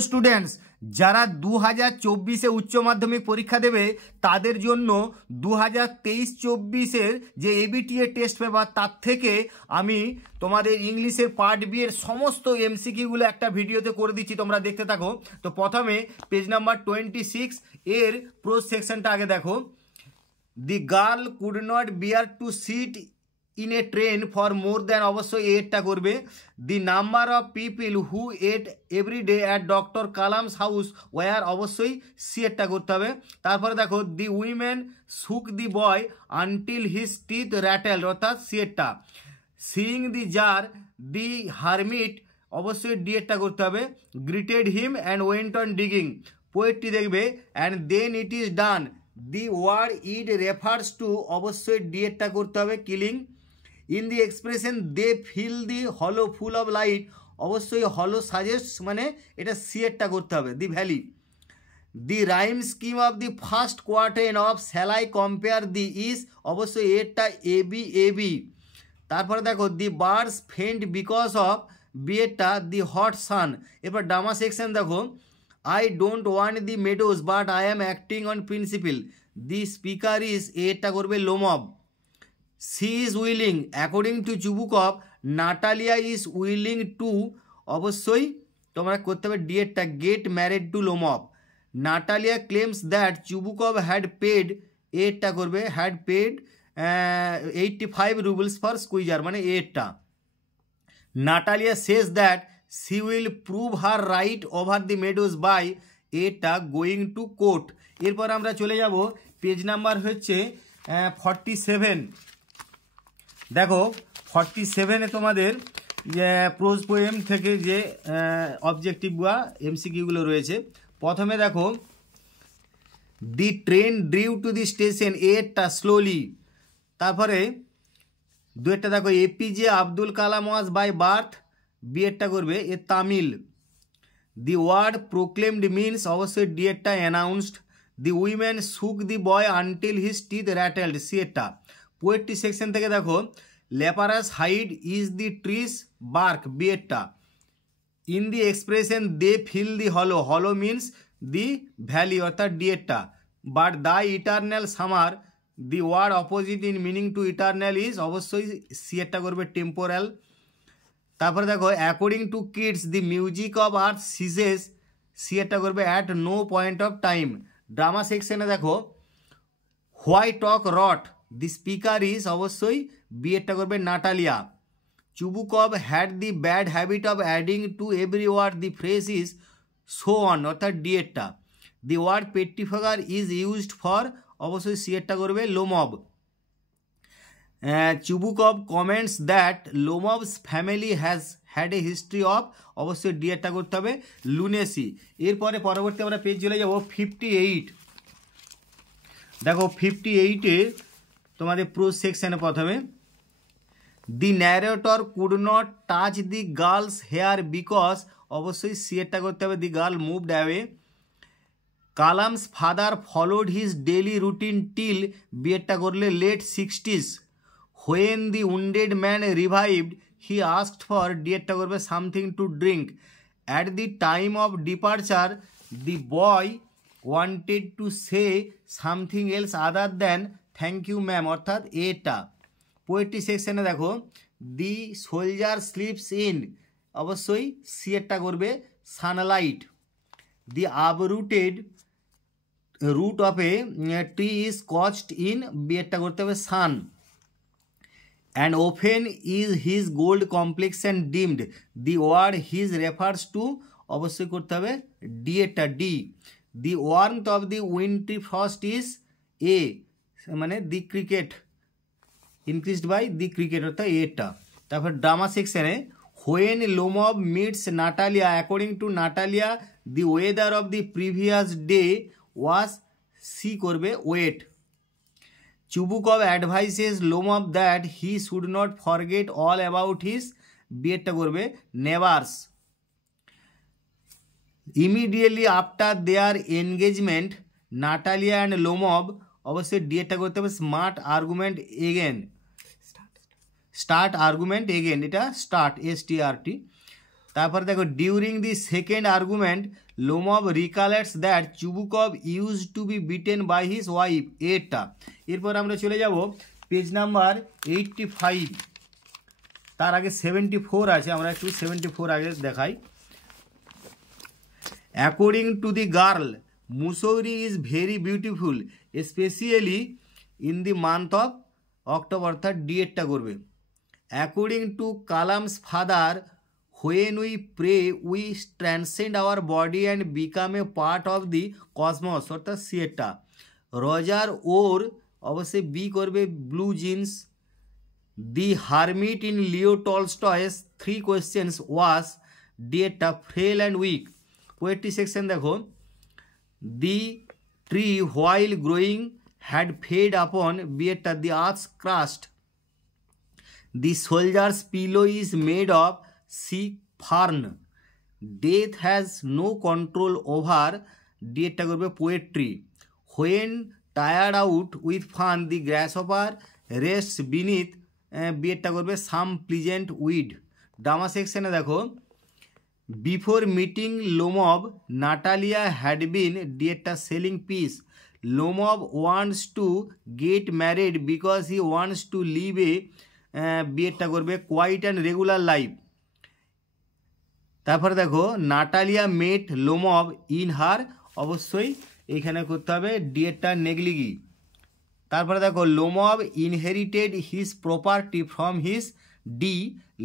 Students যারা 2024-এ উচ্চ মাধ্যমিক পরীক্ষা দেবে তাদের জন্য 2023-24-এর যে এবিটিএ টেস্ট পেপার তার থেকে আমি তোমাদের ইংলিশের পার্ট বি এর সমস্ত এমসিকিউগুলো একটা ভিডিওতে করে দিচ্ছি, তোমরা দেখতে থাকো। তো প্রথমে পেজ নাম্বার 26 এর প্রোজ সেকশনটা আগে দেখো। The girl could not bear to sit in a train for more than, অবশ্যই এটটা করবে। The number of people who ate every day at doctor Kalam's house were, অবশ্যই সি এটটা করতে হবে। তারপরে দেখো the women shook the boy until his teeth rattle, অর্থাৎ সি এটটা। Seeing the tsar the hermit, অবশ্যই ডি এটটা করতে হবে। Greeted him and went on digging, পোয়েটটি দেখবে। And then it is done, the word it refers to, অবশ্যই D এটটা করতে হবে। Killing. In the expression they feel the hollow full of light, অবশ্যই হলো সাজেস্ট, মানে এটা সি এরটা করতে হবে। The valley. The rhyme scheme of the first quatrain of sally compare the is, অবশ্যই এরটা এবি। তারপরে দেখো the birds faint because of, B এরটা দি হট সান। এরপর ড্রামা সেকশন দেখো। I don't want the meadows but I am acting on principle, the speaker is, এরটা করবে Lomov. She is willing according to Chubukov, Natalia is willing to, অবশ্যই তোমরা করতে হবে D এরটা gate married to Lomov. Natalia claims that Chubukov had paid, এরটা করবে had paid 85 rubles for Squeezer, মানে এরটা। Natalia says that she will prove her right over the meadows by, এরটা going to court. এরপর আমরা চলে যাব page number হচ্ছে 47। দেখো 47-এ তোমাদের যে প্রোজ পোয়েম থেকে যে অবজেক্টিভ বা এমসিকিউগুলো রয়েছে। প্রথমে দেখো the train drive to the station, এরটা স্লোলি। তারপরে দুয়েরটা দেখো APJ Abdul Kalam was by birth, B এরটা করবে a Tamil. The word proclaimed means, অবশ্যই ডি এরটা announced. The women shook the boy until his teeth rattled, C এরটা। পোয়েট্রি সেকশন থেকে দেখো leprous hide is the tree's bark, B এরটা। In the expression they feel the hollow, hollow means the valley, অর্থাৎ D এরটা। But the eternal summer, the word opposite in meaning to eternal is, অবশ্যই C এরটা করবে temporal. তারপরে দেখো according to Keats the music of earth ceases, C এরটা করবে at no point of time. Drama সেকশনে দেখো why talk rot, the speaker is, অবশ্যই বি এরটা করবে Natalia. Chubukov had the bad habit of adding to every word the phrase is so on, অর্থাৎ D এরটা। The word পেট্টিফাগার is used for, অবশ্যই C এরটা করবে Lomov. Chubukov comments that Lomov's family has had a history of, অবশ্যই D এরটা করতে হবে লুনেসি। এরপরে পরবর্তী আমরা পেজ চলে যাব 58। দেখো 58-এ তোমাদের প্রোজ সেকশনে প্রথমে the narrator could not touch the girl's hair because, অবশ্যই সি এরটা করতে হবে the girl moved away. Kalam's father followed his daily routine till, B এরটা করলে late 60s। When the wounded man revived he asked for, D এরটা করবে something to drink. At the time of departure the boy wanted to say something else other than thank you ma'am, অর্থাৎ এটা। Poetry সেকশনে দেখো দি soldier sleeps in, অবশ্যই C এরটা করবে sunlight. The uprooted root of a tree is caught in, B এরটা করতে হবে sun. And often is his gold complexion dimmed, the word his refers to, অবশ্যই করতে হবে ডি এরটা D. The warmth of the wintry frost is a, মানে the cricket increased by the cricket, অর্থাৎ এটা। তারপর ড্রামা সেকশনে when Lomov meets Natalia according to Natalia the weather of the previous day was, C করবে wet. Chubukov advises Lomov that he should not forget all about his, B এরটা করবে nerves. Immediately after their engagement Natalia and Lomov, অবশ্যই D এরটা করতে হবে smart argument again, start argument again, এটা start STRT। তারপরে দেখো during the second argument Lomov recollects that Chubukov use to be beaten by his wife, এটা। এরপর আমরা চলে যাব পেজ নাম্বার 85। তার আগে 74 আছে, আমরা একটু 74 আগে দেখাই। According to the girl Mussoorie is very beautiful specially in the month of October, অর্থাৎ ডিএটটা করবে। According to Kalam's father when we pray we transcend our body and become a part of the cosmos, অর্থাৎ সিয়েটা। রজার ওর অবশ্যই B করবে blue jeans. The hermit in Leo Tolstoy's 3 questions was ডিএটা frail and weak. Poetry section দেখো, the tree while growing had fed upon বিয়েটা the earth's crust. The soldier's pillow is made of C fern. Death has no control over ডিএটা করবে poetry. When tired out with fun the grasshopper rests beneath বিএটা করবে some pleasant weed. Drama সেকশনে দেখো, before meeting Lomov Natalia had been ডিএটা shelling peas. Lomov wants to get married because he wants to live a বিএটা করবে quiet and regular life. তারপরে দেখো Natalia mate লোমব in her, অবশ্যই এইখানে করতে হবে ডিএটা নেগলিগি। তারপরে দেখো Lomov inherited his property from his the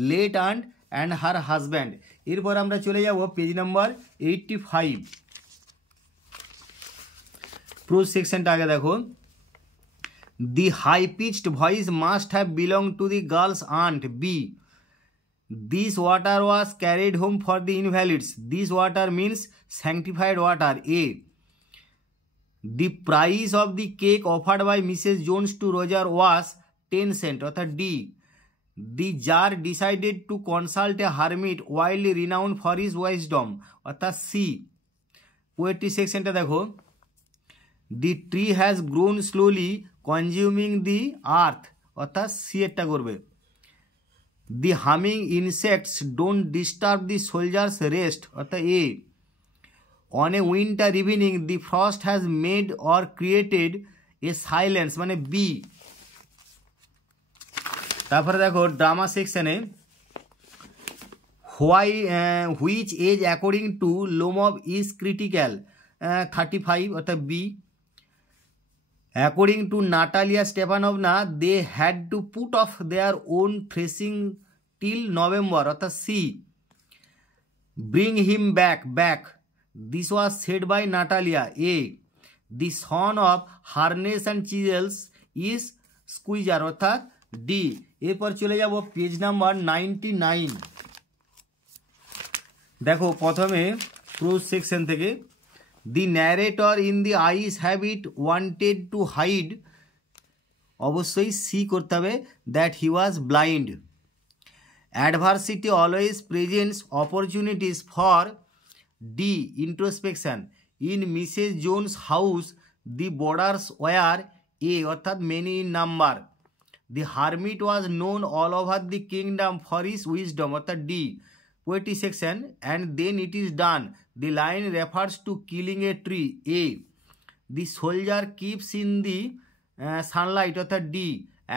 late aunt and her husband. এরপর আমরা চলে যাব পেজ নাম্বার 85। প্রোজ সেকশনটা আগে দেখো, the high pitched voice must have belong to the girl's aunt B. This water was carried home for the invalids. This water means sanctified water. A. The price of the cake offered by Mrs. Jones to Roger was 10 cents. অর্থাৎ D. The jar decided to consult a hermit widely renowned for his wisdom. অর্থাৎ C. Poetry সেকশনটা দেখো, the tree has grown slowly consuming the earth, অর্থাৎ C এরটা করবে। The humming insects don't disturb the soldiers' rest, অর্থাৎ A. On a winter evening the frost has made or created a silence, মানে B। তারপরে দেখো drama সেকশনে, which is according to Lomov is critical 35, অর্থাৎ B। According to Natalia Stepanovna, they had to put off their own threshing till November, অর্থাৎ C। Bring him back. This was said by Natalia. A. The son of harness and chisels is squeezer, অর্থাৎ D। এরপর চলে যাব page number 99। দেখো প্রথমে pros section থেকে, The narrator in the eyes habit wanted to hide, অবশ্যই C করতে হবে, that he was blind. Adversity always presents opportunities for D. Introspection. In Mrs. Jones' house the boarders were A, অর্থাৎ many in number. The hermit was known all over the kingdom for his wisdom, অর্থাৎ D. Poetry section, and then it is done. The line refers to killing a tree. A. The soldier keeps in the sunlight, অর্থাৎ D.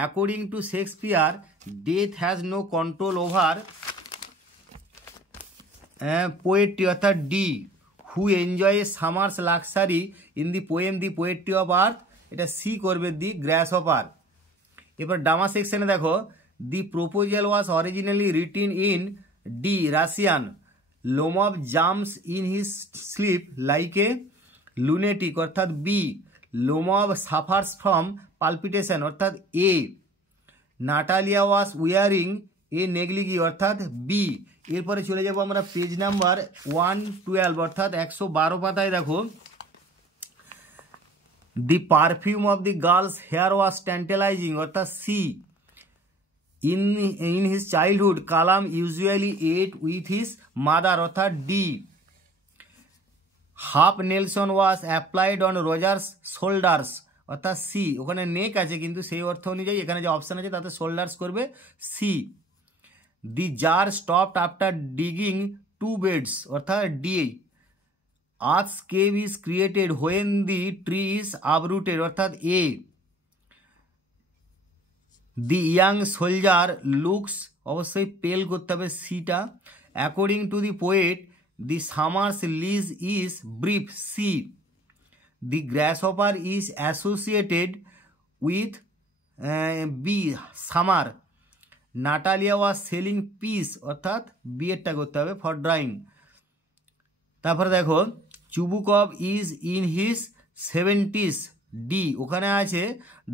According to Shakespeare, death has no control over poetry, অর্থাৎ D. Who enjoys summer's luxury in the poem The Poetry of Earth, এটা C করবে, দি গ্রাসহপার। এবার drama সেকশনে দেখো, the proposal was originally written in D. Russian. Lomov jumps in his sleep like a lunatic, অর্থাৎ B. Lomov suffers from palpitation, অর্থাৎ A. Natalia was wearing a negligee, অর্থাৎ B। এরপরে চলে যাব আমরা পেজ নাম্বার 112, অর্থাৎ 112 পাতায় দেখো, the perfume of the girl's hair was tantalizing, অর্থাৎ C। In his childhood Kalam usually ate with his mother, অর্থাৎ D। Half Nelson was applied on Roger's shoulders, অর্থাৎ C। ওখানে নেক আছে কিন্তু সেই অর্থ অনুযায়ী এখানে যে অপশন আছে তাতে শোল্ডার্স করবে C। The tsar stopped after digging 2 beds অর্থাৎ D. Earth's cave is created when the tree is uprooted অর্থাৎ A. The young soldier looks অবশ্যই পেল করতে হবে সিটা। According to the poet the summer's lease is brief C. The grasshopper is associated with B summer. Natalia was selling peas অর্থাৎ বিয়েরটা করতে হবে for drying. তারপরে দেখো Chubukov is in his 70s D. ওখানে আছে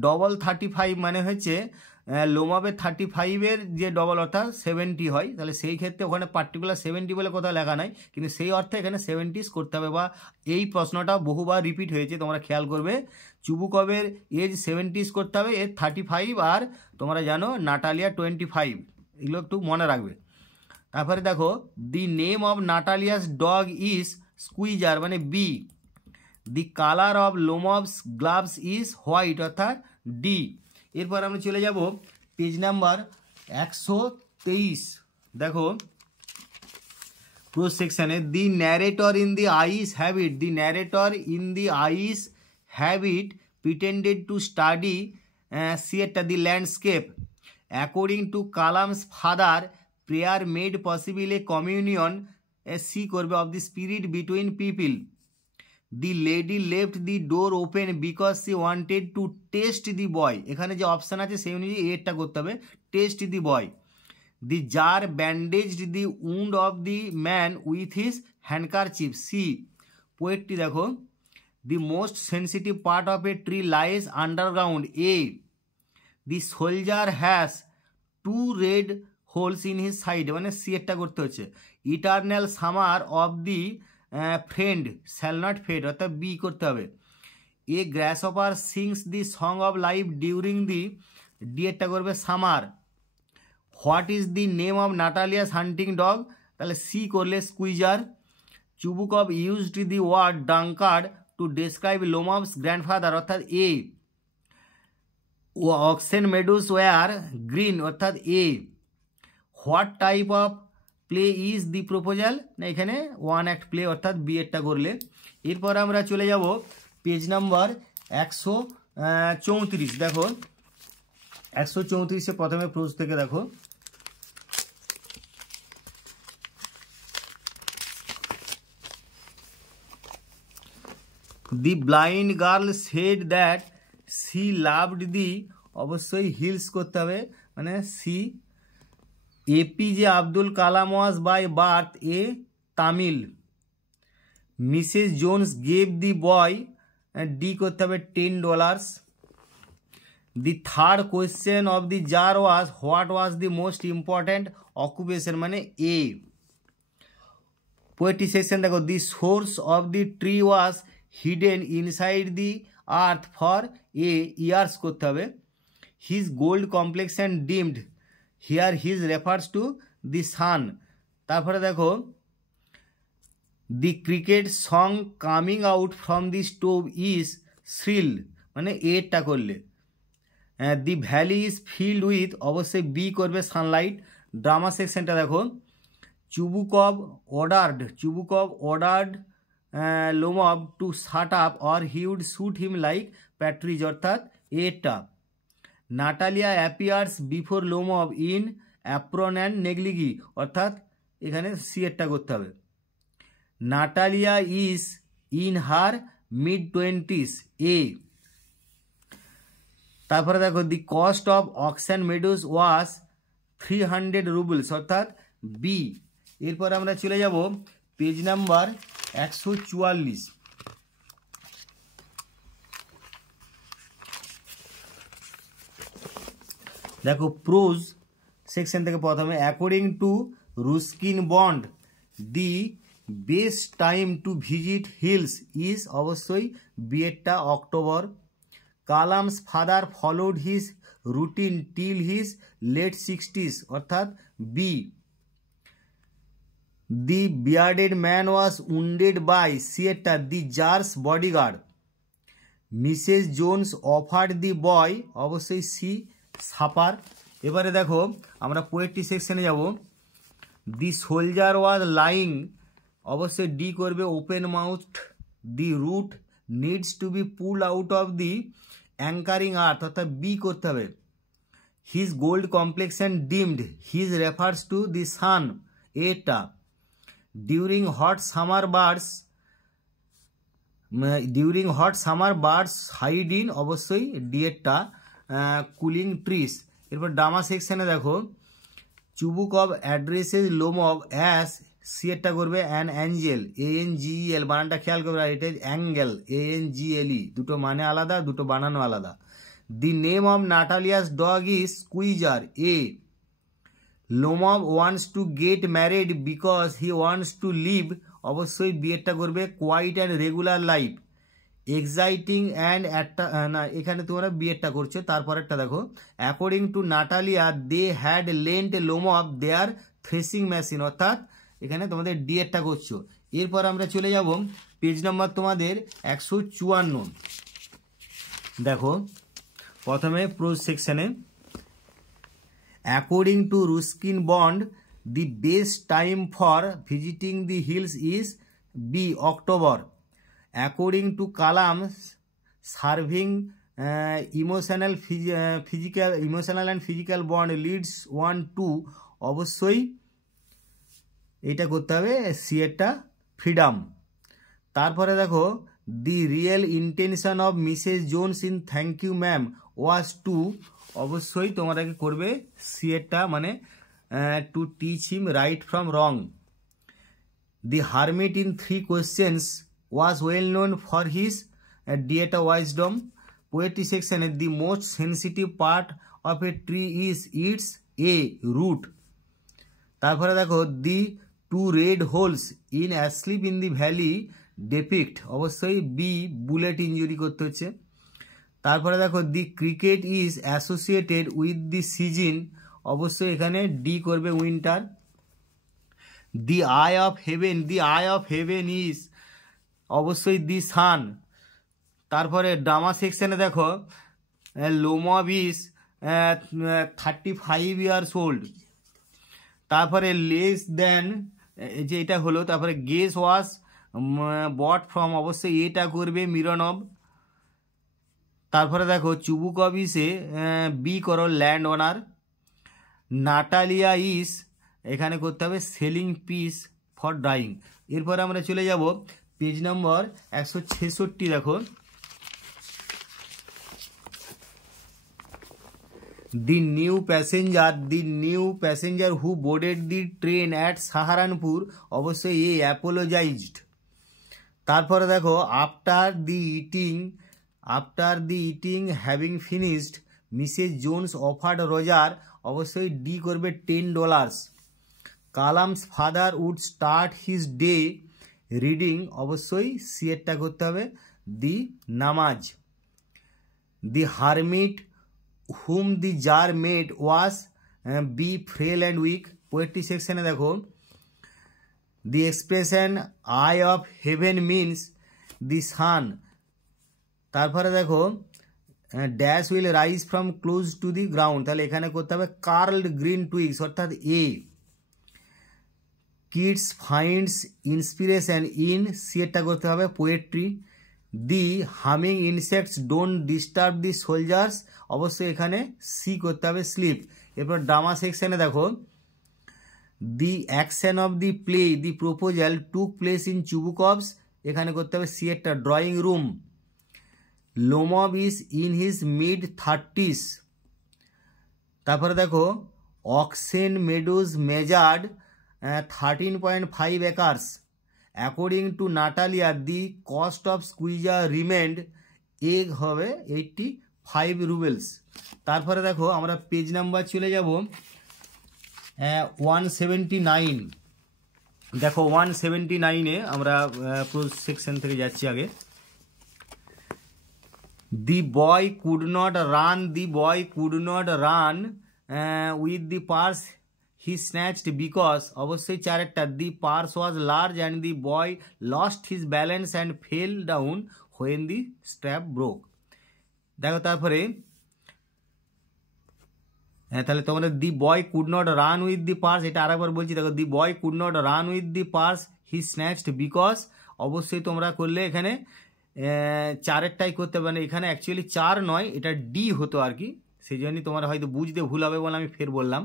ডবল 35 মানে হচ্ছে লোমাবের 35-এর যে ডবল অর্থাৎ 70 হয়, তাহলে সেই ক্ষেত্রে ওখানে পার্টিকুলার 70 বলে কোথাও লেখা নাই, কিন্তু সেই অর্থে এখানে 70s করতে হবে। বা এই প্রশ্নটা বহুবার রিপিট হয়েছে, তোমরা খেয়াল করবে। চুবুকভের এজ 70s করতে হবে, এর 35, আর তোমরা জানো নাটালিয়া 25, এগুলো একটু মনে রাখবে। তারপরে দেখো the name of Natalia's dog is Squeezer মানে B. The colour of Lomov's gloves is white অর্থাৎ ডি। এরপর আমরা চলে যাব পেজ নাম্বার 123। দেখো প্রোজ সেকশনে the narrator in the eyes habit. The narrator in the eyes habit pretended to study the landscape. According to Kalam's father prayer made possible a communion C করবে of the spirit between people. The lady left the door open because she wanted to test the boy. এখানে যে option আছে সেই অনুযায়ী এরটা করতে হবে, test the boy. The tsar bandaged the wound of the man with his handkerchief C. পোয়েটটি দেখো the most sensitive part of a tree lies underground A. The soldier has 2 red holes in his side মানে C একটা করতে হচ্ছে। Eternal summer of the friend shall not fade অর্থাৎ B করতে হবে। A grasshopper sings the song of life during the D একটা করবে summer. What is the name of Natalia's hunting dog, তাহলে সি করলে Squeezer. Chubukov used the word drunkard to describe Lomov's grandfather অর্থাৎ A. Oxen Meadows were green অর্থাৎ A. What type of play is the Proposal, না এখানে 1 act play অর্থাৎ B এরটা করলে। এরপর আমরা চলে যাব পেজ নাম্বার 134। দেখো 134 প্রথমে প্রোজ থেকে দেখো the blind girl said that she loved the অবশ্যই হিলস করতে হবে মানে C. APJ Abdul Kalam was by birth a Tamil. Mrs Jones gave the boy D করতে হবে $10। The third question of the tsar was what was the most important occupation মানে A. Poetry section দেখো the source of the tree was hidden inside the earth for a years করতে হবে। His gold complexion dimmed here his refers to the sun. তারপরে দেখো the cricket song coming out from the stove is shrill মানে এরটা করলে। The valley is filled with অবশ্যই B করবে sunlight. Drama সেকশনটা দেখো Chubukov ordered Lomov to shut up or he would shoot him like partridge অর্থাৎ এরটা। Natalia appears before Lomov in apron and negligee অর্থাৎ এখানে সি এরটা করতে হবে। Natalia is in her mid-20s এ। তারপরে দেখো the cost of Oxen Meadows was 300 rubles অর্থাৎ বি। এরপর আমরা চলে যাব পেজ নাম্বার 144। দেখো প্রোজ সেকশন থেকে প্রথমে according to Ruskin Bond the best time to visit hills is অবশ্যই বিয়েরটা October. Kalam's father followed his routine till his late 60s অর্থাৎ B. The bearded man was wounded by সিয়েরটা the tsar's bodyguard. Mrs Jones offered the boy অবশ্যই C supper. এবারে দেখো আমরা poetry সেকশনে যাব। দি সোলজার ওয়াজ লাইং, অবশ্যই D করবে open mouth. The root needs to be pull out of the anchoring earth, অর্থাৎ বি করতে হবে। His gold complexion dimmed, his refers to the sun, এটা। During hot summer birds hide in, অবশ্যই ডিএরটা cooling trees. এরপর drama সেকশনে দেখো, Chubukov addresses Lomov as, সিএরটা করবে অ্যান অ্যাঞ্জেল, ANGEL, বানানটা খেয়াল করবে। আর এটা অ্যাঙ্গেল, ANGLE, দুটো মানে আলাদা, দুটো বানানো আলাদা। The name of Natalia's dog is Squeezer, A. Lomov wants to get married because he wants to live, অবশ্যই বিয়েরটা করবে quiet and regular life. Exciting and একটা না, এখানে তোমরা বিয়েরটা করছো। তারপরেরটা দেখো, according to Natalia they had lent Lomov their threshing machine, অর্থাৎ এখানে তোমাদের ডিএরটা করছো। এরপর আমরা চলে যাব পেজ নাম্বার তোমাদের 154। দেখো প্রথমে প্রোজ সেকশনে, according to Ruskin Bond the best time for visiting the hills is B, October. According to Kalam serving emotional and physical bond leads 1 to, অবশ্যই এটা করতে হবে সিএরটা ফ্রিডম। তারপরে দেখো, the real intention of Mrs Jones in thank you ma'am was to, অবশ্যই তোমাদেরকে করবে সিএরটা মানে to teach him right from wrong. The hermit in 3 questions was well known for his ডিএটা ওয়াইজডম। পোয়েট্রি সেকশনে, the most sensitive part of a tree is its a root. তারপরে দেখো, the 2 red holes in asleep in the valley depict, অবশ্যই B, bullet injury করতে হচ্ছে। তারপরে দেখো, the cricket is associated with the season, অবশ্যই এখানে ডি করবে winter. The eye of heaven is, অবশ্যই দি সান। তারপরে ড্রামা সেকশনে দেখো, লোমব ইজ 35 years old। তারপরে লেস দেন, যে এটা হলো। তারপরে গেস ওয়াজ বট ফ্রম, অবশ্যই এটা করবে মিরনব। তারপরে দেখো, চুবুকব ইসে বি করো ল্যান্ড ওনার। নাটালিয়া ইস, এখানে করতে হবে সেলিং পিস ফর ড্রাইং। এরপরে আমরা চলে যাব পেজ নম্বর 166। দেখো, The new passenger who boarded the train at Saharanpur, অবশ্যই এই অ্যাপোলোজাইজড। তারপরে দেখো, after the eating having finished Mrs Jones offered Roger, অবশ্যই ডি করবে $10। Kalam's father would start his day reading, অবশ্যই সিএরটা করতে হবে the namaz. The hermit whom the jar made was be frail and weak। Poetry সেকশনে দেখো, the expression eye of heaven means the sun। তারপরে দেখো, dash will rise from close to the ground, তাহলে এখানে করতে হবে curled green twigs, অর্থাৎ এ। kids finds inspiration in, সিএরটা করতে হবে poetry. The humming insects don't disturb the soldiers, অবশ্যই এখানে সি করতে হবে স্লিপ। এরপর ড্রামা সেকশনে দেখো, the action of the play the proposal took place in Chubukov's, এখানে করতে হবে সিএরটা drawing room. Lomov is in his mid-30s। তারপরে দেখো, oxen meadows measured 13.5 acres। According to Natalia the cost of Squeezer remained, এগ হবে 85 rubles। তারপরে দেখো, আমরা পেজ নাম্বার চলে যাব 179। দেখো 179-এ আমরা প্রোজ সেকশন থেকে যাচ্ছি আগে। The boy could not run with the purse he snatched because, অবশ্যই চারেরটা, the purse was large and the boy lost his balance and fell down when the strap broke. দেখো তারপরে হ্যাঁ, তাহলে তোমাদের the boy could not run with the purse, এটা আরেকবার বলছি দেখো, the boy could not run with the purse he snatched because, অবশ্যই তোমরা করলে এখানে চারেরটাই করতে পারে, এখানে অ্যাকচুয়ালি 4 নয়, এটা ডি হতো আর কি, সেই জন্যই তোমার হয়তো বুঝতে ভুল হবে বলে আমি ফের বললাম।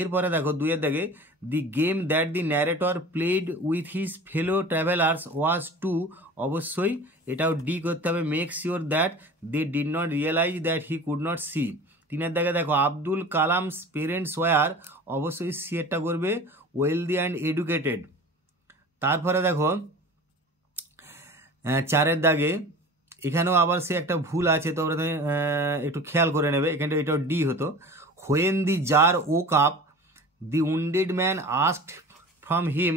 এরপরে দেখো 2 দাগে, the game that the narrator played with his fellow travellers was to, অবশ্যই এটাও ডি করতে হবে, make sure that they did not realise that he could not see. 3 দাগে দেখো, আব্দুল কালামস পেরেন্টস ওয়ার, অবশ্যই সি এরটা করবে, ওয়েলদি অ্যান্ড এডুকেটেড। তারপরে দেখো 4 দাগে, এখানেও আবার সে একটা ভুল আছে, তোমরা একটু খেয়াল করে নেবে, এখানে এটাও ডি হতো, when the tsar woke up the wounded man asked from him,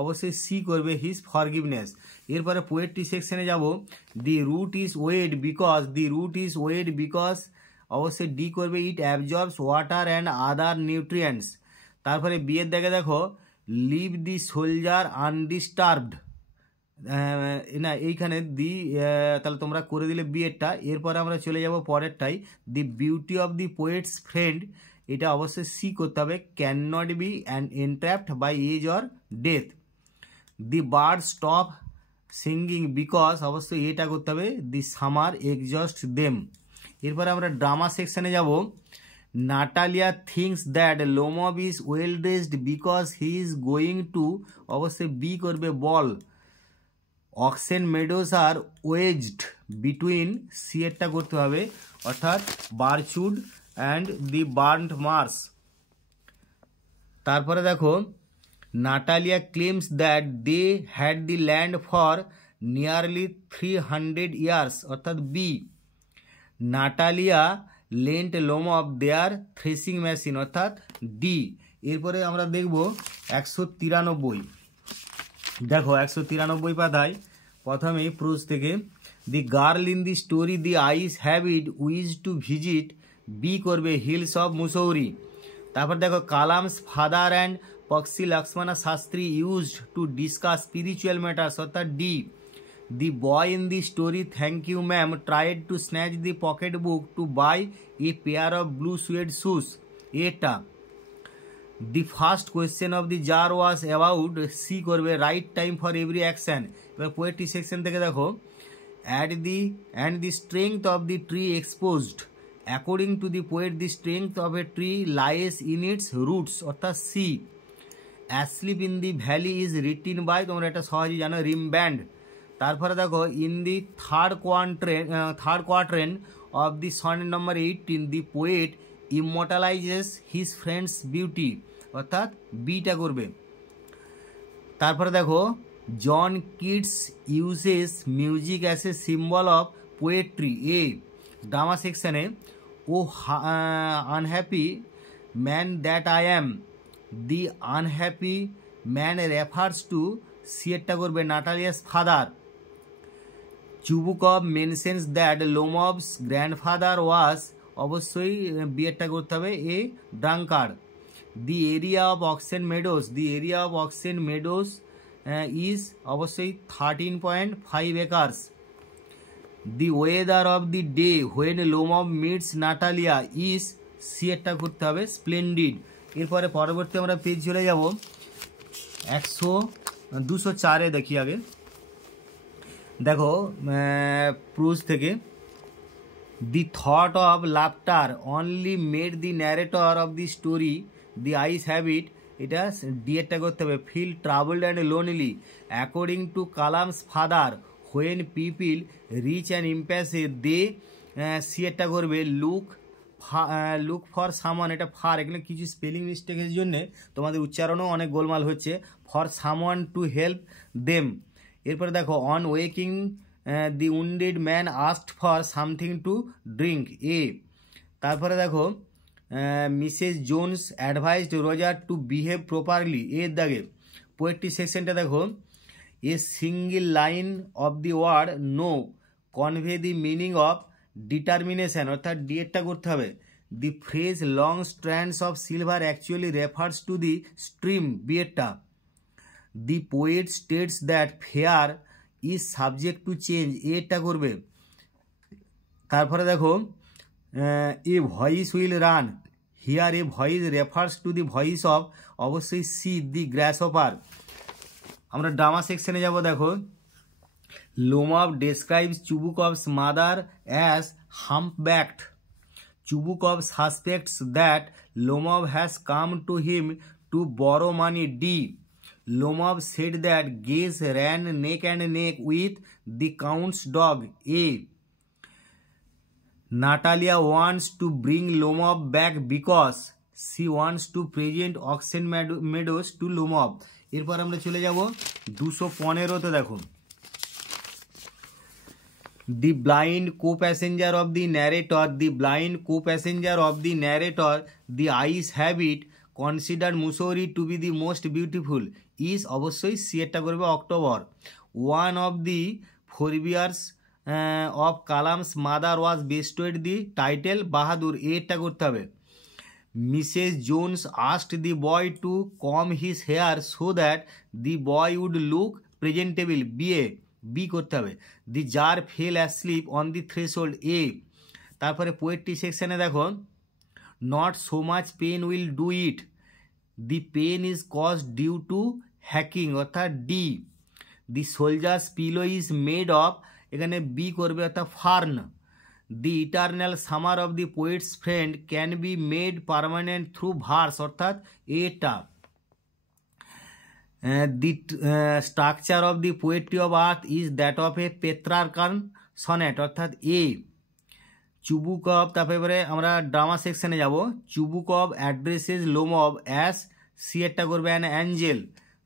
অবশ্যই সি করবে, হিজ ফরগিভনেস। এরপরে পোয়েট্রি সেকশনে যাব, the root is wade because, the root is wade because, অবশ্যই ডি করবে, it absorbs water and other nutrients. তারপরে বিয়ের দেখে দেখো, লিভ দি সোলজার আনডিস্টার্বড, না এইখানে দি, তাহলে তোমরা করে দিলে বিয়েরটা। এরপরে আমরা চলে যাব পরেরটাই, the beauty of the poet's friend, এটা অবশ্যই সি করতে হবে, can not be and entrapped by age or death. The bird stop singing because, অবশ্যই এটা করতে হবে, দি সামার এক্সজস্ট দেম। এরপরে আমরা ড্রামা সেকশনে যাব, Natalya thinks that Lomov is well dressed because he is going to, অবশ্যই বি করবে, বল। Oxen meadows are wedged between, C এরটা করতে হবে, অর্থাৎ birchwood and the burnt marsh. তারপরে দেখো, Natalya claims that they had the land for nearly 300 years, অর্থাৎ B. Natalya lent Lomov their threshing machine, অর্থাৎ ডি। এরপরে আমরা দেখব 193, দেখো 193 পাতায় প্রথমেই প্রোজ থেকে, the girl in the story the eyes have it wishes to visit, B করবে, হিলস অফ মুসৌরি। তারপর দেখো, Kalam's father and Pakshi Lakshmana Sastry used to discuss spiritual matters, অর্থাৎ D. The boy in the story thank you ma'am tried to snatch the pocket book to buy a pair of blue suede shoes, এটা। The first question of the tsar was about, C করবে, right time for every action. এবার poetry section থেকে দেখো, and the strength of the tree exposed, according to the poet the strength of a tree lies in its roots, অর্থাৎ C. Asleep in the valley is written by, তোমরা এটা সহজেই জানো, Rimbaud. তারপরে দেখো, in the third quatrain of the sonnet number 18 the poet immortalises his friend's beauty, অর্থাৎ বিটা করবে। তারপরে দেখো, John Keats uses music as a symbol of poetry, A. Drama সেকশনে, O unhappy man that I am, the unhappy man refers to, C এরটা করবে, Natalia's father. Chubukov mentions that Lomov's grandfather was, অবশ্যই বিয়েরটা করতে হবে, a drunkard. The area of oxen meadows, the area of oxen meadows is, অবশ্যই 13.5 acres. The weather of the day when Lomov meets Natalia is, C এরটা করতে হবে, splendid. এরপরে পরবর্তী আমরা পেজ চলে যাব 204-এ, দেখি আগে দেখো প্রোজ থেকে, the thought of laughter only made the narrator of the story the eyes have it, এটা ডি এরটা করতে হবে, feel troubled and lonely according to Kalam's father when people reach and impassive they, C এরটা করবে, লুক ফর সামন, এটা fur, এখানে কিছু স্পেলিং মিস্টেকের জন্য তোমাদের উচ্চারণও অনেক গোলমাল হচ্ছে, for someone to help them. এরপরে দেখো, on waking the wounded man asked for something to drink, A. তারপরে দেখো, Mrs Jones advised Roger to behave properly, এর দাগে। পোয়েট্রি সেকশনটা দেখো, a single line of the word no convey the meaning of determination, অর্থাৎ D এরটা করতে হবে। The phrase long strands of silver actually refers to the stream, B এরটা। The poet states that fair is subject to change, এরটা করবে। তারপরে দেখো, a voice will run here a voice refers to the voice of অবশ্যই C the grasshopper. আমরা drama সেকশনে যাব। দেখো, Lomov describes Chubukov's mother as humpbacked. Chubukov suspects that Lomov has come to him to borrow money D. Lomov said that Gaze ran neck and neck with the count's dog A. Natalia wants to bring Lomov back because she wants to present auction meadows to Lomov. এরপর আমরা চলে যাব 215তে। দেখো, the blind co-passenger of the narrator, the eyes have it, considered Mussoorie to be the most beautiful is অবশ্যই সিয়েরটা করবে October. one of the forebears of Kalam's mother was bestowed the title বাহাদুর, এরটা করতে হবে। Mrs. Jones asked the boy to comb his hair so that the boy would look presentable, B করতে হবে। The jar fell asleep on the threshold, এ। তারপরে poetry সেকশনে দেখো, not so much pain will do it, the pain is caused due to hacking, অর্থাৎ D. The soldier's pillow is made of, এখানে B করবে অর্থাৎ fern. The eternal summer of the poet's friend can be made permanent through verse, অর্থাৎ এটা। The structure of the poetry of earth is that of a Petrarchan sonnet, অর্থাৎ এ। Chubukov, তারপরে আমরা drama সেকশনে যাব। চুবুকভ অ্যাড্রেসেস লোমব অ্যাজ, সিয়েরটা করবে an angel.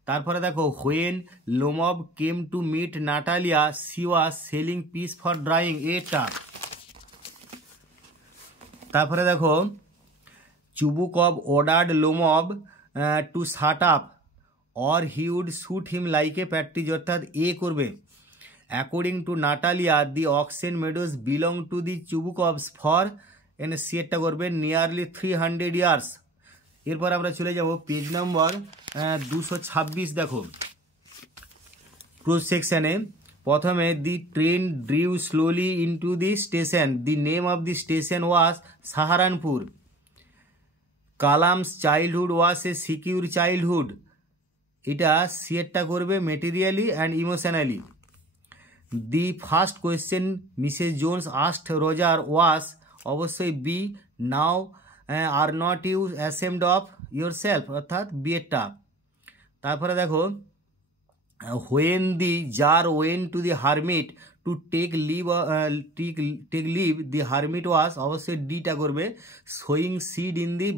তারপরে দেখো, when Lomov came to meet Natalya she was selling peas for drying, এটা। তারপরে দেখো, Chubukov ordered Lomov to shut up or he would shoot him like a partridge, অর্থাৎ এ করবে। According to Natalia, the auction meadows belong to the Chubukovs for, এখানে সিয়েরটা করবে nearly 300 years। এরপর আমরা চলে যাব পেজ নম্বর 226। দেখো, ক্লোজ সেকশনে প্রথমে, the train drew slowly into the station, the name of the station was Saharanpur. Kalam's childhood was a secure childhood, এটা সিয়েরটা করবে materially and emotionally. The first question Mrs Jones asked Roger was, অবশ্যই B, now are not you ashamed of yourself, অর্থাৎ বিয়েরটা। তারপরে দেখো, when the tsar went to the hermit to take leave the hermit was, অবশ্যই ডিটা করবে sowing seed in the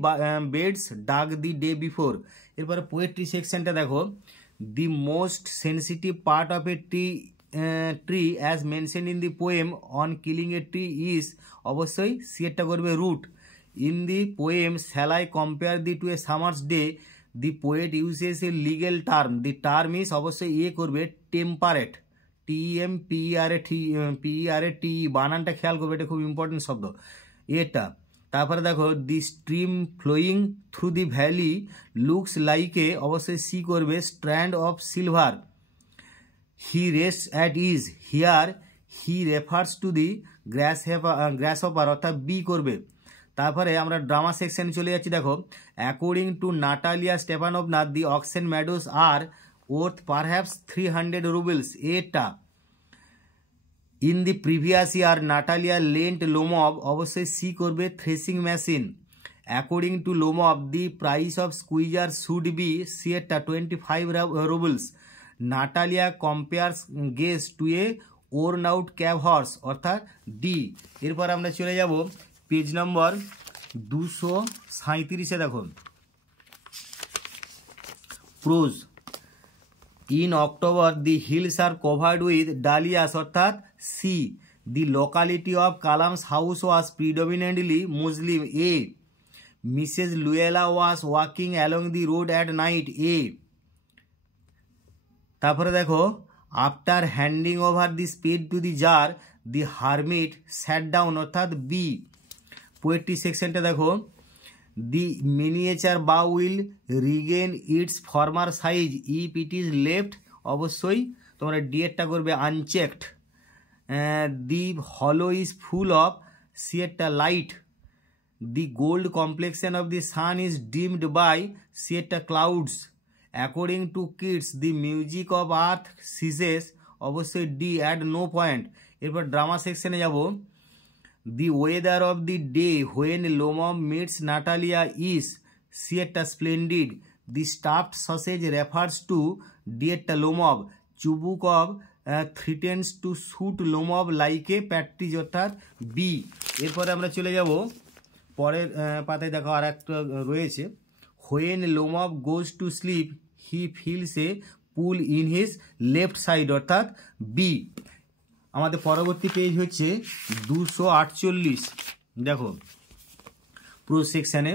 beds dug the day before. এরপরে poetry সেকশনটা দেখো, the most sensitive part of a tree as mention in the poem on killing a tree is, অবশ্যই সিয়েরটা করবে root. In the poem shall I compare thee to a summer's day, the poet uses a legal term, the term is অবশ্যই A করবে temperate, TEMPERATE, বানানটা খেয়াল করবে, এটা খুব ইম্পর্টেন্ট শব্দ, এটা। তারপরে দেখো, the stream flowing through the valley looks like a, অবশ্যই সি করবে strand of silver. He rest at ease, here he refers to the grasshopper, অর্থাৎ বি করবে। তারপরে আমরা ড্রামা সেকশন চলে যাচ্ছি। দেখো, according to Natalia Stepanovna the oxen meadows are worth perhaps 300 rubles, এটা। In the previous year Natalia lent Lomov, অবশ্যই C করবে threshing machine. According to Lomov the price of Squeezer should be, সিয়েরটা 25 rubles। Natalia compares Guess to a worn out cab horse, অর্থাৎ D. এরপর আমরা চলে যাব page নম্বর 237। দেখো, prose. In October the hills are covered with dahlias, অর্থাৎ C. The locality of Kalam's house was predominantly Muslim, A. Mrs Luella was walking along the road at night, A. তারপরে দেখো, after handing over the spade to the tsar the hermit sat down, অর্থাৎ B. Poetry সেকশনটা দেখো, the miniature bough will regain its former size if it is left, অবশ্যই তোমরা ডিএরটা করবে unchecked. The hollow is full of, সিয়েরটা light. The gold complexion of the sun is deemed by সিয়েটা clouds, according to Keats the music of earth ceases, অবশ্যই D at no point. এরপর drama সেকশনে যাব। The weather of the day when Lomov meets Natalia is সিয়েটা splendid, the stuffed sausage refers to ডিয়েটা Lomov, Chubukov threatens to shoot Lomov like a partridge, অর্থাৎ B. এরপরে আমরা চলে যাব পরের পাতায়, দেখো আর একটা রয়েছে, when Lomov goes to sleep he feels a pull in his left side, অর্থাৎ বি। আমাদের পরবর্তী পেজ হচ্ছে 248। দেখো প্রোজ সেকশানে,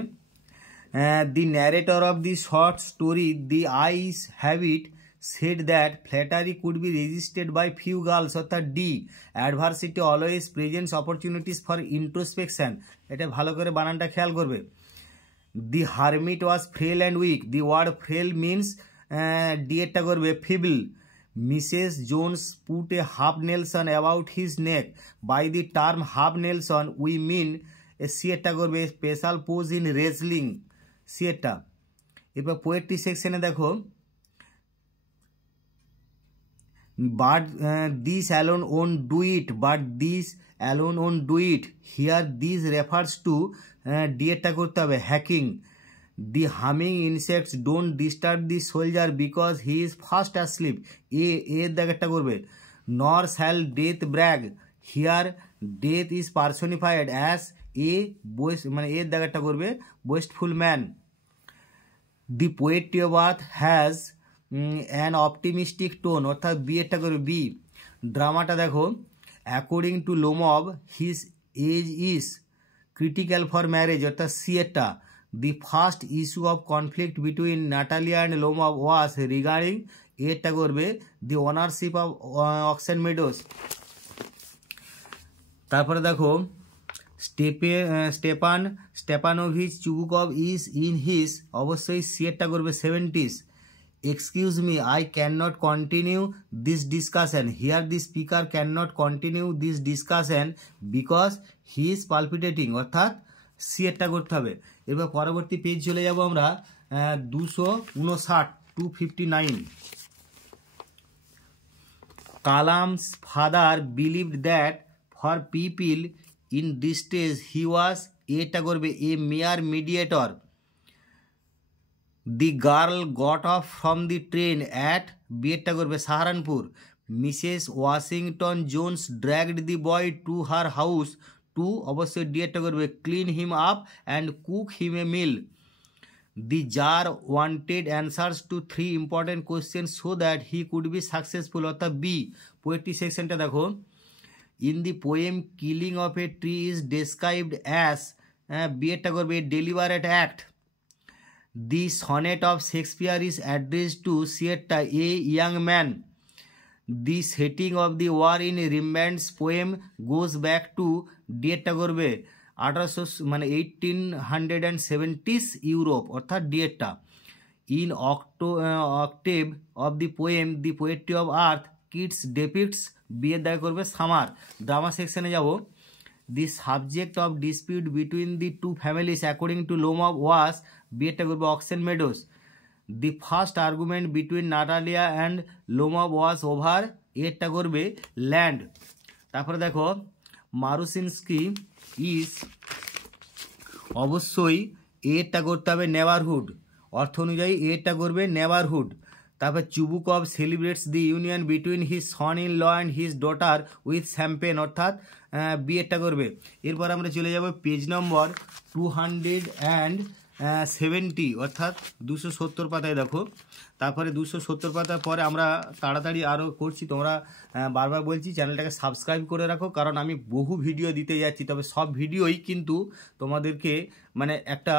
the narrator of the short story the eyes have it said that flattery could be resisted by few girls, অর্থাৎ D. Adversity always presents opportunities for introspection, এটা ভালো করে বানানটা খেয়াল করবে। The hermit was frail and weak, the word frail means D এরটা করবে feeble. Mrs Jones put a half nelson about his neck, by the term half nelson we mean C এরটা করবে special pose in wrestling, C এরটা। এরপর poetry সেকশনে দেখো, but this alone won't do it, but this alone won't do it. Here this refers to ডিয়েটটা করতে হবে hacking. The humming insects don't disturb the soldier because he is fast asleep. এর দাগেরটা করবে nor shall death brag. Here death is personified as a boast, মানে এর দাগেরটা করবে boastful man. The poetry of earth has an optimistic tone, অর্থাৎ B এরটা করবে B. ড্রামাটা দেখো, according to Lomov his age is critical for marriage, অর্থাৎ C এরটা। The first issue of conflict between Natalia and Lomov was regarding, এরটা করবে the ownership of oxen meadows. তারপরে দেখো, Stepanovich Chubukov is in his, অবশ্যই C এরটা করবে 70s। Excuse me, I cannot continue this discussion. Here the speaker cannot continue this discussion because he is palpitating, অর্থাৎ C এরটা করতে হবে। এবার পরবর্তী পেজ চলে যাব আমরা 259, 259। Kalam's father believed that for people in distress he was, এটা করবে a mere mediator. The girl got off from the train at, বিয়েরটা করবে Saharanpur. Mrs Washington Jones dragged the boy to her house to, অবশ্যই ডিয়েরটা করবে clean him up and cook him a meal. The tsar wanted answers to 3 important question so that he could be successful, অর্থাৎ B. Poetry সেকশনটা দেখো, in the poem killing of a tree is described as, বিয়েরটা করবে deliberate act. The sonnet of Shakespeare is addressed to Sietta, a young man. The setting of the war in Rembrandt's poem goes back to ডিয়েটটা করবে 1870s Europe, অর্থাৎ ডিয়েটটা। In octave of the poem the poetry of earth Keats depicts, বিয়ের দায় করবে summer. Drama সেকশনে যাব। The subject of dispute between the two families according to Lomov was, বিয়েরটা করবে oxen meadows. The first argument between Natalia and Lomov was over, এরটা করবে land. তারপরে দেখো, মারুসিনস্কি ইজ, অবশ্যই এরটা করতে হবে নেবারহুড, অর্থ অনুযায়ী এরটা করবে নেবারহুড। তারপর Chubukov celebrates the union between his son in law and his daughter with champagne, অর্থাৎ বিয়েরটা করবে। এরপর আমরা চলে যাব পেজ নম্বর 270, অর্থাৎ 270 পাতায় দেখো। তারপরে 270 পাতার পরে আমরা তাড়াতাড়ি আরও করছি, তোমরা বারবার বলছি চ্যানেলটাকে সাবস্ক্রাইব করে রাখো, কারণ আমি বহু ভিডিও দিতে যাচ্ছি, তবে সব ভিডিওই কিন্তু তোমাদেরকে মানে একটা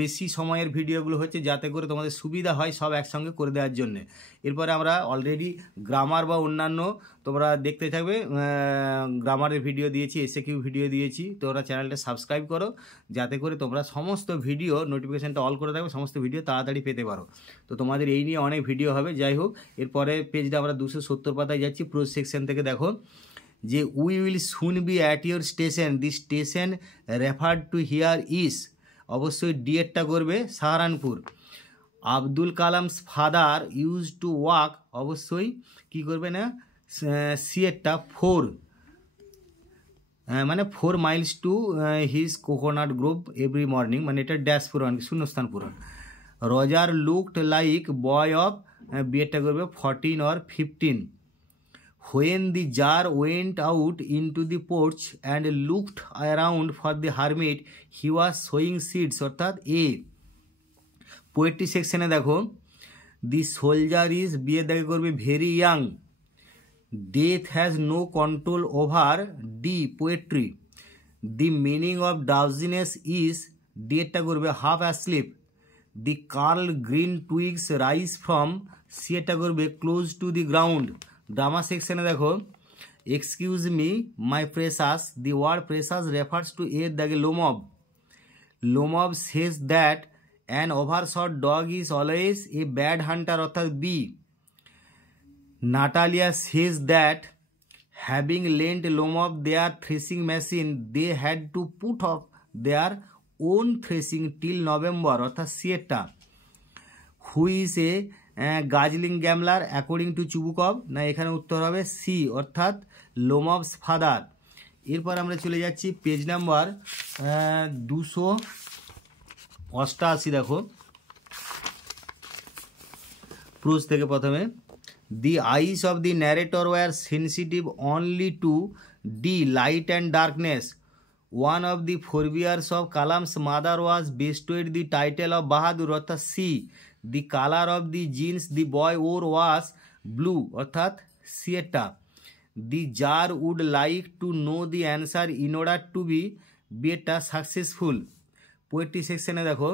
বেশি সময়ের ভিডিওগুলো হচ্ছে যাতে করে তোমাদের সুবিধা হয় সব একসঙ্গে করে দেওয়ার জন্যে। এরপরে আমরা অলরেডি গ্রামার বা অন্যান্য তোমরা দেখতে থাকবে, গ্রামারের ভিডিও দিয়েছি, এসএকিউ ভিডিও দিয়েছি, তোমরা চ্যানেলটা সাবস্ক্রাইব করো যাতে করে তোমরা সমস্ত ভিডিও নোটিফিকেশানটা অল করে থাকবে, সমস্ত ভিডিও তাড়াতাড়ি পেতে পারো। তো তোমাদের এই নিয়ে অনেক ভিডিও হবে। যাই হোক, এরপরে পেজটা আমরা 270 পাতায় যাচ্ছি। প্রোজ সেকশন থেকে দেখো, যে we will soon be at your station, the station referred to here is, অবশ্যই ডি এরটা করবে Saharanpur. Abdul Kalam's father use to walk, অবশ্যই কি করবে না সি এরটা 4, মানে 4 miles to his coconut grove every morning, মানে এটা ড্যাশ পূরণ, শূন্যস্থান পূরণ। Roger looked like boy of, বিয়েটা করবে 14 or 15। When the tsar went out into the porch and looked around for the hermit he was sewing seeds, অর্থাৎ এ। Poetry সেকশনে দেখো, দি সোলজার ইজ, বিয়ের দাগে করবে very young. Death has no control over, D poetry. The meaning of drowsiness is, D এরটা করবে half asleep. The curl green twigs rise from, C এরটা করবে close to the ground. Drama সেকশনে দেখো, excuse me my precious, the word precious refers to এর দাগে Lomov. Lomov says that an overshot dog is always a bad hunter, অর্থাৎ B. Natalia says that having lent Lomov their threshing machine they had to put off their own threshing till November, অর্থাৎ C এরটা। Who is a guzzling gambler according to Chubukov, না এখানে উত্তর হবে C, অর্থাৎ লোমবস father. এরপর আমরা চলে যাচ্ছি পেজ নাম্বার 288, দেখো প্রুজ থেকে প্রথমে। The eyes of the narrator were sensitive only to the light and darkness. One of the forebears of Kalam's mother was bestowed the title of Bahadur, অর্থাৎ C. The colour of the jeans the boy wore was blue, অর্থাৎ C এরটা। The tsar would like to know the answer in order to be, B এরটা successful. Poetry সেকশনে দেখো,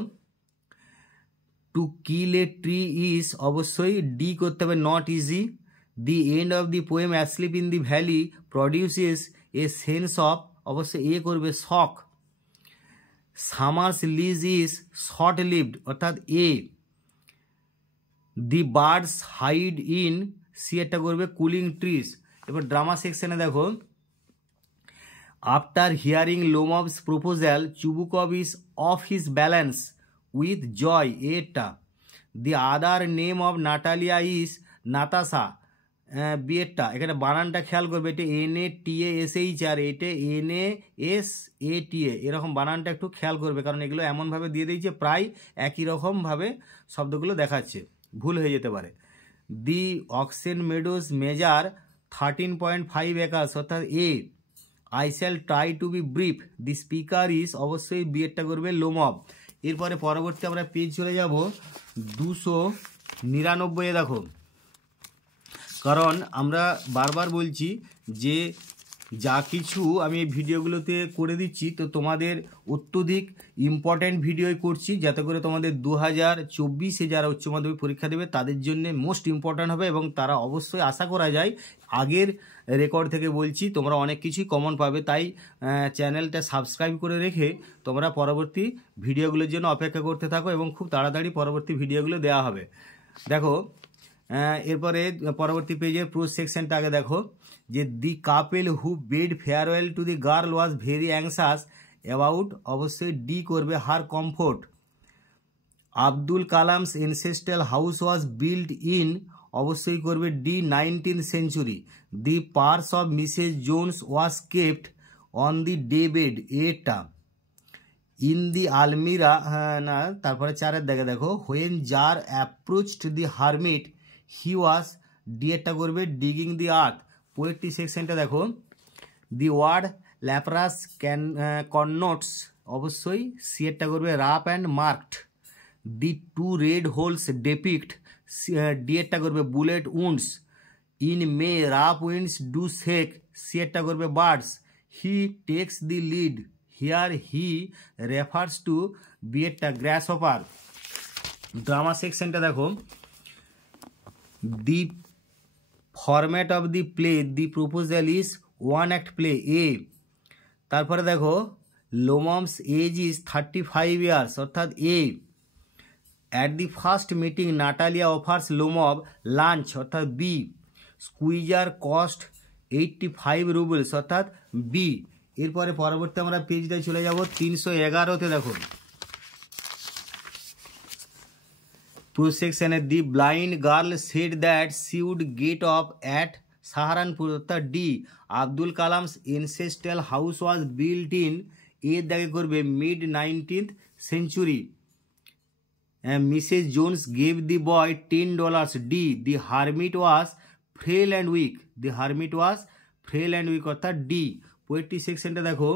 to kill a tree is, অবশ্যই D করতে হবে not easy. The end of the poem asleep in the valley produces a sense of, অবশ্যই A করবে shock. Summer's lease is short lived, অর্থাৎ A. The birds hide in, C এরটা করবে cooling trees. এবার drama সেকশনে দেখো, after hearing Lomov's proposal Chubukov is off his balance with joy, এরটা। The other name of Natalia is Natasha, বিয়েরটা। এখানে বানানটা খেয়াল করবে, এটা NATASH আর এটা NASATA, এরকম বানানটা একটু খেয়াল করবে, কারণ এগুলো এমনভাবে দিয়ে দিয়েছে প্রায় একই রকমভাবে শব্দগুলো দেখাচ্ছে, ভুল হয়ে যেতে পারে। The oxen meadows measure 13.5 acres, অর্থাৎ A. I shall try to be brief, the speaker is, অবশ্যই বিয়েরটা করবে লোমব। এরপরে পরবর্তী আমরা পেজ চলে যাব 299, দেখো। কারণ আমরা বারবার বলছি যে যা কিছু আমি এই ভিডিওগুলোতে করে দিচ্ছি, তো তোমাদের অত্যধিক ইম্পর্ট্যান্ট ভিডিওই করছি, যাতে করে তোমাদের 2024-এ যারা উচ্চ মাধ্যমিক পরীক্ষা দেবে তাদের জন্য মোস্ট ইম্পর্ট্যান্ট হবে, এবং তারা অবশ্যই আশা করা যায় আগের রেকর্ড থেকে বলছি তোমরা অনেক কিছুই কমন পাবে। তাই চ্যানেলটা সাবস্ক্রাইব করে রেখে তোমরা পরবর্তী ভিডিওগুলোর জন্য অপেক্ষা করতে থাকো, এবং খুব তাড়াতাড়ি পরবর্তী ভিডিওগুলো দেওয়া হবে। দেখো এরপরে পরবর্তী পেজের প্রোজ সেকশনটা আগে দেখো, যে the couple who bade farewell to the girl was very anxious about, অবশ্যই ডি করবে her comfort. Abdul Kalam's ancestral house was build in, অবশ্যই করবে D 19th century। The purse of Mrs Jones was kept on the day bed, এটা। In the almirah, না তারপরে 4-এর দাগে দেখো, when tsar approached the hermit he was, D এরটা করবে ডিগিং দি আর্থ। পোয়েট্রি সেকশনটা দেখো, দি ওয়ার্ড ল্যাপ্রাস কননোটস, অবশ্যই সি এরটা করবে rough and marked. The two red holes depict, D এরটা করবে bullet wounds. In May rough winds do shake, C এরটা করবে birds. He takes the lead, here he refers to, B এরটা grasshopper. Drama সেকশনটা দেখো, the format of the play the proposal is 1 act play, A. তারপরে দেখো Lomov's age is 35 years, অর্থাৎ A. At the first meeting Natalia offers লোমব lunch, অর্থাৎ B. Squeezer cost 85 roubles অর্থাৎ B. এরপরে পরবর্তী আমরা পেজটায় চলে যাব 311তে। দেখো প্রো সেকশনে the blind girl said that she would get off at Saharanpur অর্থাৎ D Abdul Kalam's ancestral house was built in এর দাগে করবে mid 19th century. Mrs Jones gave the boy $10। D the hermit was frail and weak. The hermit was frail and weak অর্থাৎ D. Poetry সেকশনটা দেখো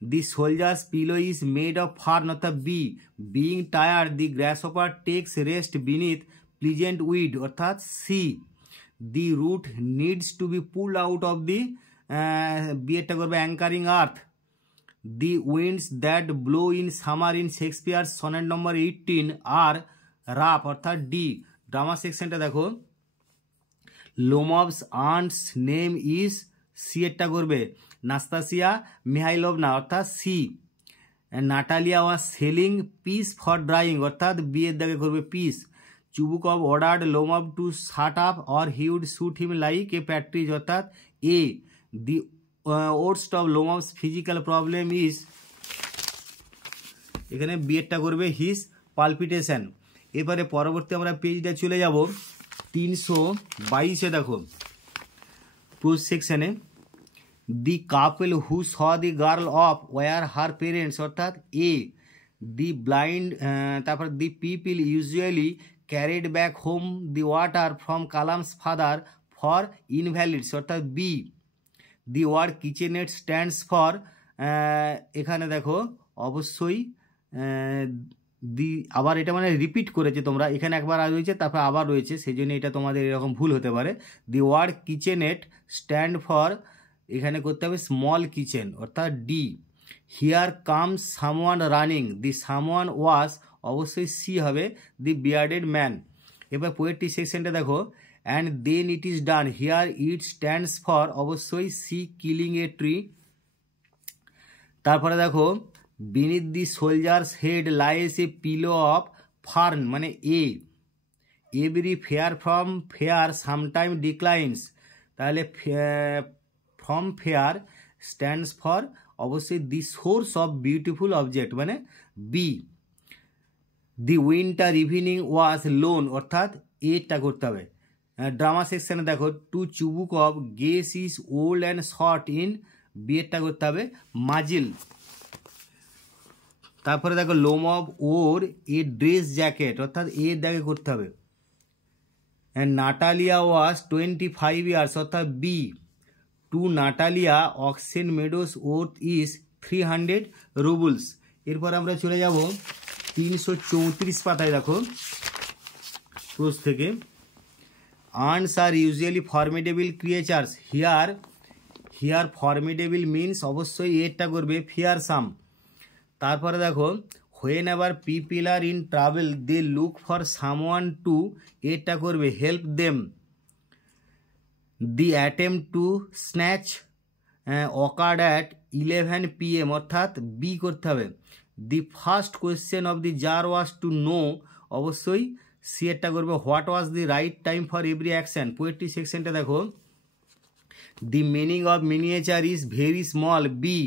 the soldier's pillow is made of fern অর্থাৎ B being tired the grasshopper takes rest beneath pleasant weed অর্থাৎ C the root needs to be pull out of the B এরটা করবে anchoring earth. The winds that blow in summer in Shakespeare sonnet number 18 are rough অর্থাৎ D. Drama সেকশনটা দেখো Lomov's aunt's name is C এরটা করবে Nastasya Mikhailovna অর্থাৎ C. Natalia was selling peas for drying অর্থাৎ B এর দাগে করবে peas. Chubukov ordered Lomov to shut up or he would shoot him like a partridge অর্থাৎ A. The worst of Lomov's physical problem is এখানে B এরটা করবে his palpitation. এবারে পরবর্তী আমরা পেজটা চলে যাব 322-এ। দেখো প্রোজ সেকশনে the couple who saw the girl off were her parents অর্থাৎ এ। দি ব্লাইন্ড তারপর the people usually carried back home the water from Kalam's father for invalids অর্থাৎ B. The word kitchenette stands for এখানে দেখো অবশ্যই দি আবার এটা মানে repeat করেছে তোমরা, এখানে একবার রয়েছে তারপর আবার রয়েছে, সেই জন্য এটা তোমাদের এরকম ভুল হতে পারে। The word kitchenette stand for এখানে করতে হবে স্মল কিচেন অর্থাৎ D. Here comes someone running the someone was অবশ্যই সি হবে দি বিয়ার্ডেড ম্যান। এবার পোয়েট্রি সেকশনটা দেখো and then it is done here it stands for অবশ্যই সি কিলিং এ ট্রি। তারপরে দেখো beneath the soldier's head lies a pillow of fern মানে A. Every fair from fair sometime declines তাহলে from fair stands for অবশ্যই the source of beautiful object মানে B. The winter evening was lone অর্থাৎ এটা করতে হবে। Drama সেকশনে দেখো to Chubukov Guess is old and short in B এরটা করতে হবে মাজিল। তারপরে দেখো Lomov wore a dress jacket অর্থাৎ এর দাগে করতে হবে। নাটালিয়া ওয়াজ 25 ইয়ার্স অর্থাৎ B. To Natalia oxen meadows worth is 300 roubles. এরপর আমরা চলে যাব 334 পাতায়। দেখো প্রোজ থেকে earns are usually formidable creatures here formidable means অবশ্যই এরটা করবে ফিয়ারসাম। তারপরে দেখো whenever people are in travel they look for someone to এরটা করবে help them. The attempt to snatch occurred at 11 PM অর্থাৎ বি করতে হবে। The first question of the tsar was to know অবশ্যই C এরটা করবে what was the right time for every action. Poetry সেকশনটা দেখো the meaning of miniature is very small B.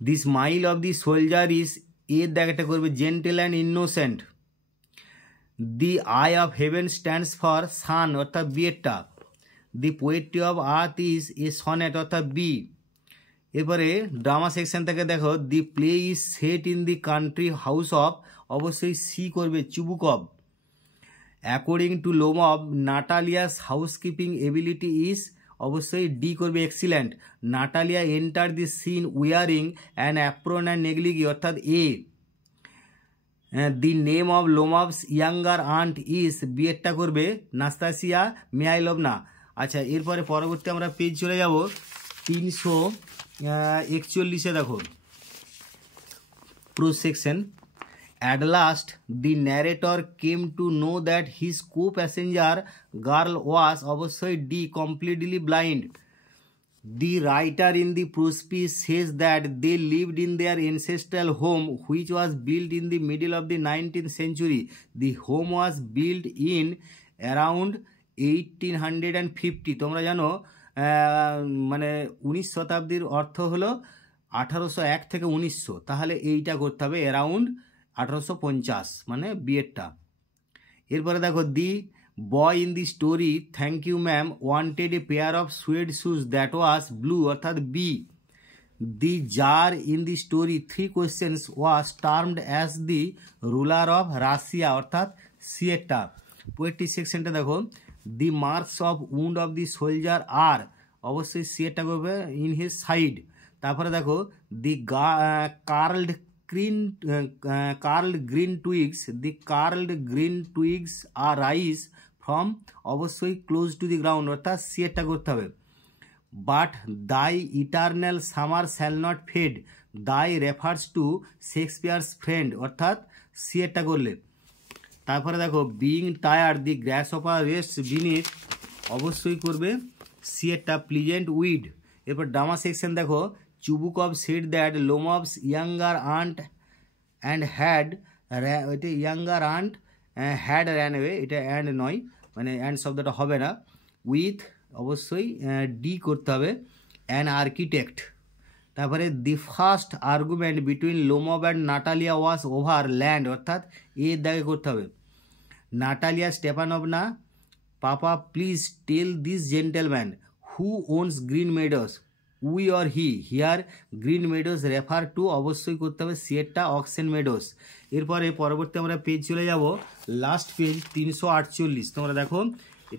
The smile of the soldier is এর দাগটা করবে gentle and innocent. The eye of heaven stands for sun অর্থাৎ B এরটা। The poetry of earth is a sonnet অর্থাৎ B. এরপরে drama section থেকে দেখো the play is set in the country house of অবশ্যই সি করবে Chubukov. According to Lomov Natalia's housekeeping ability is অবশ্যই D করবে excellent. Natalia enter the scene wearing an apron and negligee অর্থাৎ A. The name of Lomov's younger aunt is B এরটা করবে Nastasya মিহাইলোভনা। আচ্ছা এরপরে পরবর্তী আমরা পেজ চলে যাব 341-এ। দেখো pros section At last, the narrator came to know that his co-passenger girl was obviously D completely blind. The writer in the prospectus says that they lived in their ancestral home, which was built in the middle of the 19th century. The home was built in around 1850. তোমরা জানো মানে 19 শতাব্দীর অর্থ হলো 1801 থেকে 1900, তাহলে এইটা করতে হবে অ্যারাউন্ড 1850, মানে বিয়েরটা। এরপরে দেখো, the boy in the story thank you ma'am wanted a pair of suede shoes that was blue, অর্থাৎ B. The tsar in the story 3 questions was termed as the ruler of Russia, অর্থাৎ সিয়েটা। Poetry সেকশনটা দেখো, the marks of wound of the soldier are, অবশ্যই সিয়েটা করবে in his side. তারপরে দেখো, the curled green twigs, the curled green twigs are rise from, অবশ্যই ক্লোজ টু দি গ্রাউন্ড, অর্থাৎ সিয়েটা করতে হবে। But thy eternal summer shall not fade, thy refers to Shakespeare's friend, অর্থাৎ সিয়েটা করলে। তারপরে দেখো, being tired the grass offer rest beneath, অবশ্যই করবে সিয়েটা প্লিজেন্ট উইড। এরপর ড্রামা সেকশন দেখো, Chubukov said that Lomov's younger aunt and had, এটা younger aunt had ran away, এটা অ্যান্ড নয়, মানে অ্যান্ড শব্দটা হবে না, উইথ অবশ্যই ডি করতে হবে, অ্যান আর্কিটেক্ট। তারপরে the first argument between Lomov and Natalya was over land, অর্থাৎ এর দাগে করতে হবে। Natalya Stepanovna, papa please tell this gentleman who owns green meadows, we or he, here green meadows refer to, অবশ্যই করতে হবে সিয়েটা oxen Meadows. এরপরে পরবর্তী আমরা পেজ চলে যাব, লাস্ট পেজ 348। তোমরা দেখো,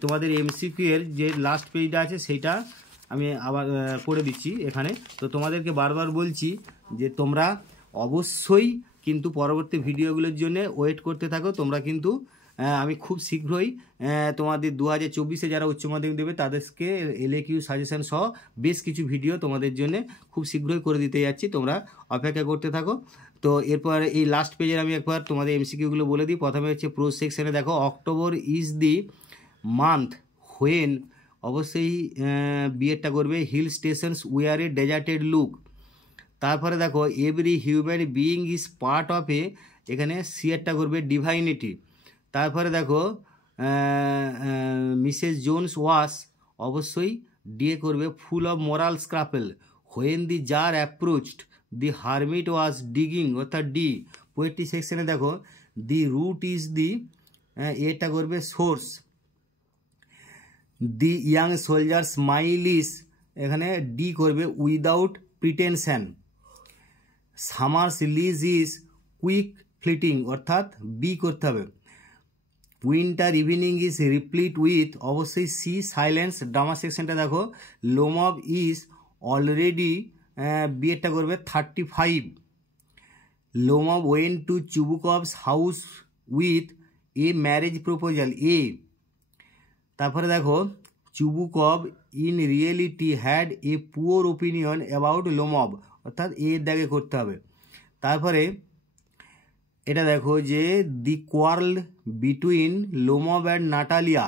তোমাদের এমসিকিউ এর যে লাস্ট পেজটা আছে সেইটা আমি আবার করে দিচ্ছি এখানে। তো তোমাদেরকে বারবার বলছি যে তোমরা অবশ্যই কিন্তু পরবর্তী ভিডিওগুলোর জন্য ওয়েট করতে থাকো। তোমরা কিন্তু আমি খুব শীঘ্রই তোমাদের 2024-এ যারা উচ্চ মাধ্যমিক দেবে তাদেরকে এলএকিউ সাজেশন সহ বেশ কিছু ভিডিও তোমাদের জন্য খুব শীঘ্রই করে দিতে যাচ্ছি, তোমরা অপেক্ষা করতে থাকো। তো এরপর এই লাস্ট পেজের আমি একবার তোমাদের এমসিকিউগুলো বলে দিই। প্রথমে হচ্ছে প্রোজ সেকশনে দেখো, October is the month when, অবশ্যই বিয়েরটা করবে hill stations wear a deserted look. তারপরে দেখো, every human being is part of a, এখানে সিয়েরটা করবে ডিভাইনিটি। তারপরে দেখো, মিসেস জোনস ওয়াস, অবশ্যই ডিএ করবে full of moral scruple. When the tsar approached the hermit was digging, অর্থাৎ ডি। পোয়েট্রি সেকশনে দেখো, দি রুট ইজ দি, এটা করবে source. The young soldier smiles, এখানে ডি করবে without pretension. Summer's lease is quick fleeting, অর্থাৎ B করতে হবে। Winter evening is replete with, অবশ্যই সি সাইলেন্স। ড্রামা সেকশনটা দেখো, লোমভ ইজ অলরেডি, বিয়েরটা করবে 35। Lomov went to Chubukov's house with a marriage proposal, A. তারপরে দেখো, Chubukov in reality had a poor opinion about Lomov, অর্থাৎ এর দাগে করতে হবে। তারপরে এটা দেখো যে the quarrel between Lomov and Natalia,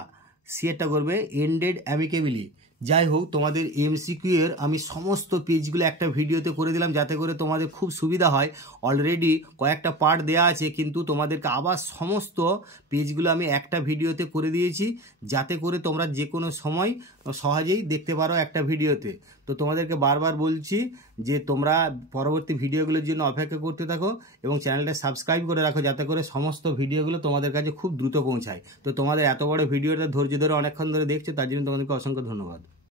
সিয়েরটা করবে এন্ডেড অ্যামিকেবলি। যাই হোক, তোমাদের এমসিকিউ এর আমি সমস্ত পেজগুলো একটা ভিডিওতে করে দিলাম যাতে করে তোমাদের খুব সুবিধা হয়। অলরেডি কয়েকটা পার্ট দেওয়া আছে, কিন্তু তোমাদেরকে আবার সমস্ত পেজগুলো আমি একটা ভিডিওতে করে দিয়েছি যাতে করে তোমরা যে কোনো সময় সহজেই দেখতে পারো একটা ভিডিওতে। তো তোমাদেরকে বারবার বলছি যে তোমরা পরবর্তী ভিডিওগুলোর জন্য অপেক্ষা করতে থাকো এবং চ্যানেলটা সাবস্ক্রাইব করে রাখো যাতে করে সমস্ত ভিডিওগুলো তোমাদের কাছে খুব দ্রুত পৌঁছায়। তো তোমাদের এত বড় ভিডিওটা ধৈর্য ধরে অনেকক্ষণ ধরে দেখছো, তার জন্য তোমাদেরকে অসংখ্য ধন্যবাদ।